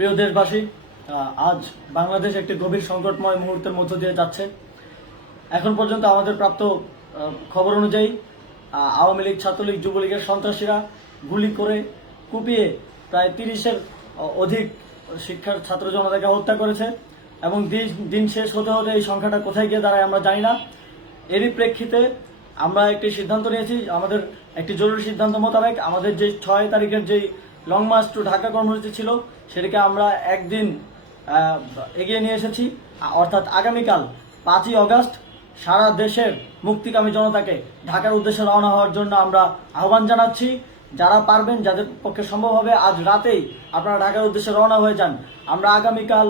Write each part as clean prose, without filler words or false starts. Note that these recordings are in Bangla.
প্রিয় দেশবাসী, আজ বাংলাদেশ একটি গভীর সংকটময় মুহূর্তের মধ্য দিয়ে যাচ্ছে। এখন পর্যন্ত আমাদের প্রাপ্ত খবর অনুযায়ী আওয়ামী লীগ, ছাত্রলীগ, যুবলীগের সন্ত্রাসীরা গুলি করে কুপিয়ে প্রায় 30-এর অধিক শিক্ষার ছাত্র জনতাকে হত্যা করেছে এবং দিন শেষ হতে হতে এই সংখ্যাটা কোথায় গিয়ে দাঁড়ায় আমরা জানি না। এরই প্রেক্ষিতে আমরা একটি সিদ্ধান্ত নিয়েছি, আমাদের একটি জরুরি সিদ্ধান্ত মোতাবেক আমাদের যে 6 তারিখের যেই লং মার্চ টু ঢাকা কর্মসূচি ছিল সেটাকে আমরা একদিন এগিয়ে নিয়ে এসেছি। অর্থাৎ আগামীকাল 5ই অগস্ট সারা দেশের মুক্তিকামী জনতাকে ঢাকার উদ্দেশ্যে রওনা হওয়ার জন্য আমরা আহ্বান জানাচ্ছি। যারা পারবেন, যাদের পক্ষে সম্ভব হবে, আজ রাতেই আপনারা ঢাকার উদ্দেশ্যে রওনা হয়ে যান। আমরা আগামীকাল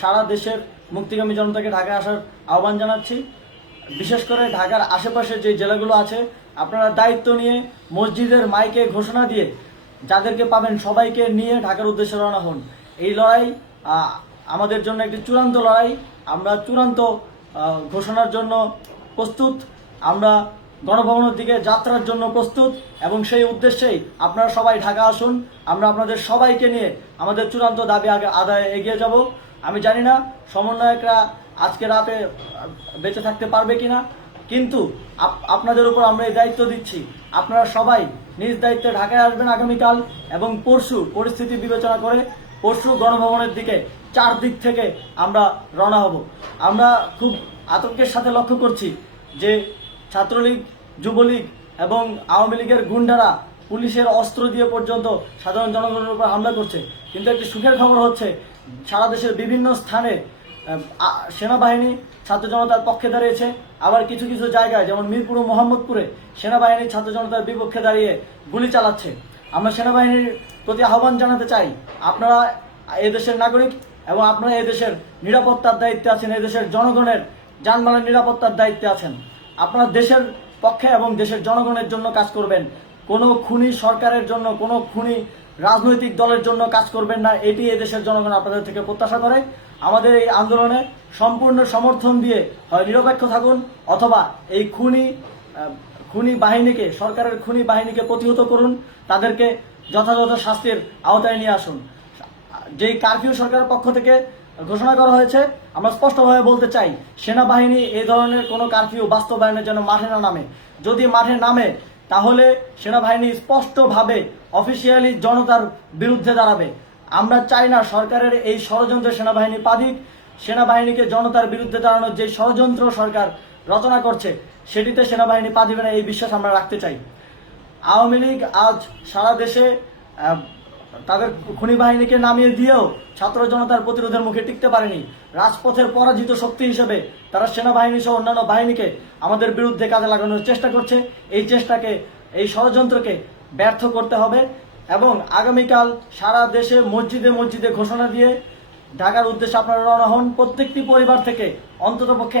সারা দেশের মুক্তিকামী জনতাকে ঢাকায় আসার আহ্বান জানাচ্ছি। বিশেষ করে ঢাকার আশেপাশে যে জেলাগুলো আছে, আপনারা দায়িত্ব নিয়ে মসজিদের মাইকে ঘোষণা দিয়ে যাদেরকে পাবেন সবাইকে নিয়ে ঢাকার উদ্দেশ্যে রওনা হন। এই লড়াই আমাদের জন্য একটি চূড়ান্ত লড়াই। আমরা চূড়ান্ত ঘোষণার জন্য প্রস্তুত, আমরা গণভবনের দিকে যাত্রার জন্য প্রস্তুত এবং সেই উদ্দেশ্যেই আপনারা সবাই ঢাকা আসুন। আমরা আপনাদের সবাইকে নিয়ে আমাদের চূড়ান্ত দাবি আদায়ে এগিয়ে যাব। আমি জানি না সমন্বয়করা আজকে রাতে বেঁচে থাকতে পারবে কিনা, কিন্তু আপনাদের উপর আমরা এই দায়িত্ব দিচ্ছি। আপনারা সবাই নিজ দায়িত্বে ঢাকায় আসবেন আগামীকাল এবং পরশু পরিস্থিতি বিবেচনা করে পরশু গণভবনের দিকে 4 দিক থেকে আমরা রওনা হব। আমরা খুব আতঙ্কের সাথে লক্ষ্য করছি যে ছাত্রলীগ, যুবলীগ এবং আওয়ামী লীগের গুন্ডারা পুলিশের অস্ত্র দিয়ে পর্যন্ত সাধারণ জনগণের উপর হামলা করছে। কিন্তু একটি সুখের খবর হচ্ছে, সারা দেশের বিভিন্ন স্থানে সেনাবাহিনী ছাত্র জনতার পক্ষে দাঁড়িয়েছে। আবার কিছু কিছু জায়গায় যেমন মিরপুর ও মোহাম্মদপুরে সেনাবাহিনী ছাত্র জনতার বিপক্ষে দাঁড়িয়ে গুলি চালাচ্ছে। আমরা সেনাবাহিনীর প্রতি আহ্বান জানাতে চাই, আপনারা এদেশের নাগরিক এবং আপনারা এদেশের নিরাপত্তার দায়িত্বে আছেন, এদেশের জনগণের যানবাহনের নিরাপত্তার দায়িত্বে আছেন। আপনারা দেশের পক্ষে এবং দেশের জনগণের জন্য কাজ করবেন। কোনো খুনি সরকারের জন্য, কোনো খুনি রাজনৈতিক দলের জন্য কাজ করবেন না। এটি এদেশের জনগণ আপনাদের থেকে প্রত্যাশা করে। আমাদের এই আন্দোলনে সম্পূর্ণ সমর্থন দিয়ে হয় নিরপেক্ষ থাকুন, অথবা এই খুনি বাহিনীকে, সরকারের খুনি বাহিনীকে প্রতিহত করুন, তাদেরকে যথাযথ শাস্তির আওতায় নিয়ে আসুন। যেই কারফিউ সরকারের পক্ষ থেকে ঘোষণা করা হয়েছে, আমরা স্পষ্টভাবে বলতে চাই, সেনাবাহিনী এই ধরনের কোনো কারফিউ বাস্তবায়নের জন্য মাঠে না নামে। যদি মাঠে নামে তাহলে সেনাবাহিনী স্পষ্টভাবে অফিসিয়ালি জনতার বিরুদ্ধে দাঁড়াবে। আমরা চাই না সরকারের এই ষড়যন্ত্রে সেনাবাহিনী পা দিক। সেনাবাহিনীকে জনতার বিরুদ্ধে দাঁড়ানোর যে ষড়যন্ত্র সরকার রচনা করছে সেটিতে সেনাবাহিনী পা দিবে না, এই বিশ্বাস আমরা রাখতে চাই। আওয়ামী লীগ আজ সারা দেশে তাদের খুনি বাহিনীকে নামিয়ে দিয়েও ছাত্র জনতার প্রতিরোধের মুখে টিকতে পারেনি। রাজপথের পরাজিত শক্তি হিসেবে তারা সেনাবাহিনী সহ অন্যান্য বাহিনীকে আমাদের বিরুদ্ধে কাজে লাগানোর চেষ্টা করছে। এই চেষ্টাকে, এই ষড়যন্ত্রকে ব্যর্থ করতে হবে এবং আগামীকাল সারা দেশে মসজিদে মসজিদে ঘোষণা দিয়ে ঢাকার উদ্দেশ্যে আপনারা রওনা হন। প্রত্যেকটি পরিবার থেকে অন্ততপক্ষে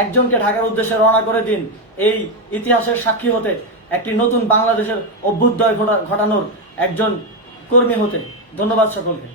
একজনকে ঢাকার উদ্দেশ্যে রওনা করে দিন, এই ইতিহাসের সাক্ষী হতে, একটি নতুন বাংলাদেশের অভ্যুদয় ঘটানোর একজন কর্মী হতে। ধন্যবাদ সকলকে।